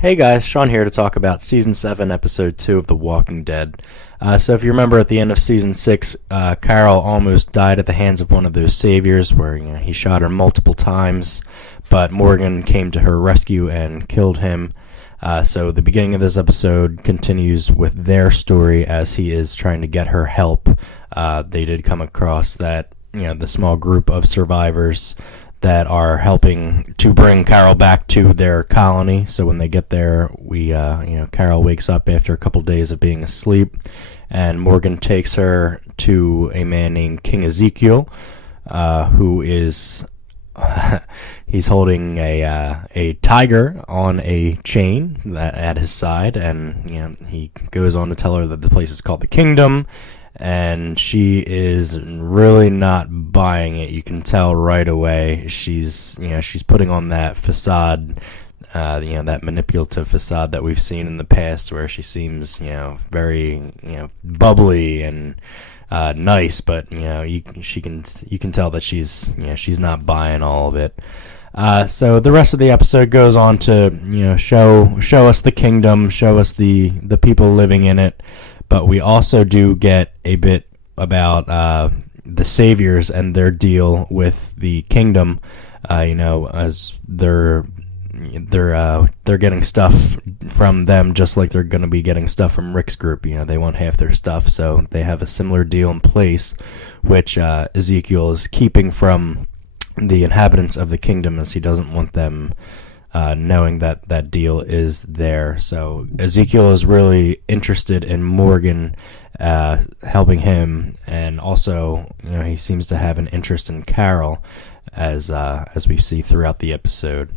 Hey guys, Sean here to talk about Season 7, Episode 2 of The Walking Dead. So if you remember at the end of Season 6, Carol almost died at the hands of one of those saviors where he shot her multiple times, but Morgan came to her rescue and killed him. So the beginning of this episode continues with their story as he is trying to get her help. They did come across that, the small group of survivors that are helping to bring Carol back to their colony. So when they get there, Carol wakes up after a couple days of being asleep, and Morgan takes her to a man named King Ezekiel, who is he's holding a tiger on a chain at his side, and he goes on to tell her that the place is called the Kingdom. And she is really not buying it. You can tell right away. She's putting on that facade, that manipulative facade that we've seen in the past, where she seems, very, bubbly and nice, but you can tell that she's not buying all of it. So the rest of the episode goes on to show us the kingdom, show us the people living in it. But we also do get a bit about the saviors and their deal with the kingdom. As they're getting stuff from them, just like they're going to be getting stuff from Rick's group. They want half their stuff, so they have a similar deal in place, which Ezekiel is keeping from the inhabitants of the kingdom, as he doesn't want them knowing that deal is there. So Ezekiel is really interested in Morgan helping him, and also he seems to have an interest in Carol, as we see throughout the episode.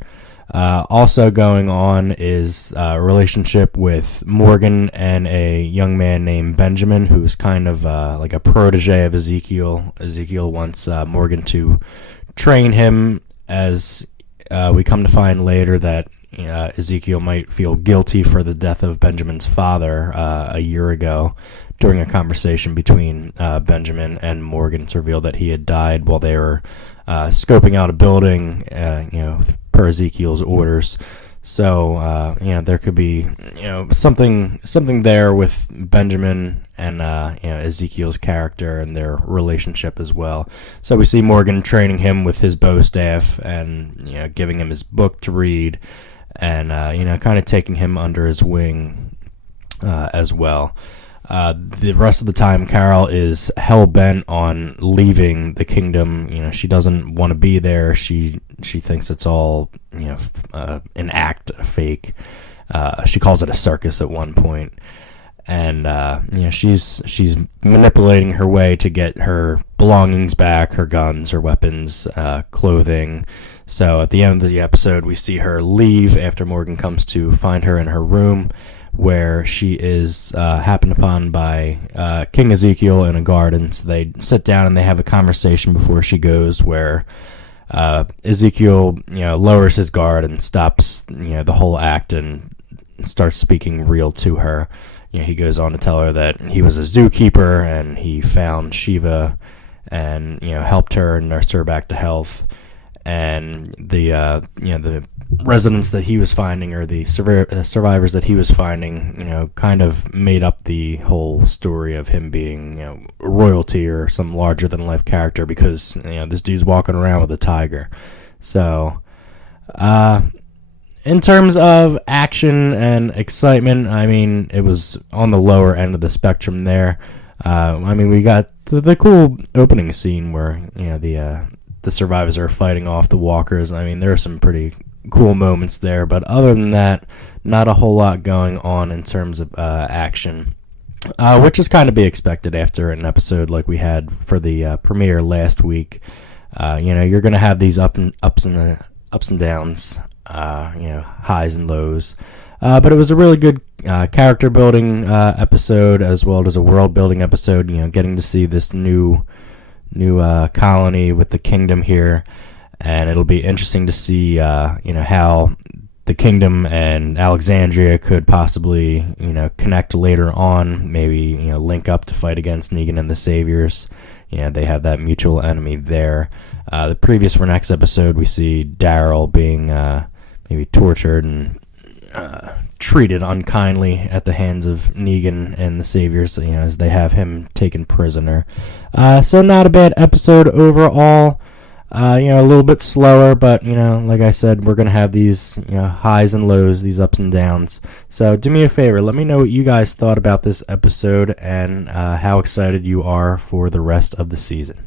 Also going on is a relationship with Morgan and a young man named Benjamin, who's kind of like a protege of Ezekiel. Ezekiel wants Morgan to train him, as we come to find later that Ezekiel might feel guilty for the death of Benjamin's father a year ago. During a conversation between Benjamin and Morgan, it's revealed that he had died while they were scoping out a building, per Ezekiel's orders. So there could be something there with Benjamin and Ezekiel's character and their relationship as well. So we see Morgan training him with his bow staff and giving him his book to read, and kind of taking him under his wing as well. The rest of the time, Carol is hell-bent on leaving the kingdom. She doesn't want to be there. She thinks it's all, an act, a fake. She calls it a circus at one point. And, she's manipulating her way to get her belongings back, her guns, her weapons, clothing. So at the end of the episode, we see her leave after Morgan comes to find her in her room, where she is happened upon by King Ezekiel in a garden. So they sit down and they have a conversation before she goes, where Ezekiel lowers his guard and stops the whole act and starts speaking real to her. He goes on to tell her that he was a zookeeper and he found Shiva and helped her and nursed her back to health. And the residents that he was finding, or the survivors that he was finding, kind of made up the whole story of him being, royalty or some larger than life character, because this dude's walking around with a tiger. So, in terms of action and excitement, it was on the lower end of the spectrum there. We got the cool opening scene where the survivors are fighting off the walkers. There are some pretty cool moments there, but other than that, not a whole lot going on in terms of action, which is kind of be expected after an episode like we had for the premiere last week. You're going to have these ups and downs, highs and lows, but it was a really good character building episode, as well as a world building episode. Getting to see this new colony with the kingdom here. And it'll be interesting to see, how the kingdom and Alexandria could possibly, connect later on. Maybe, link up to fight against Negan and the Saviors. They have that mutual enemy there. The previous for next episode, we see Daryl being maybe tortured and treated unkindly at the hands of Negan and the Saviors, as they have him taken prisoner. So not a bad episode overall. A little bit slower, but, like I said, we're going to have these, highs and lows, these ups and downs. So do me a favor, let me know what you guys thought about this episode and how excited you are for the rest of the season.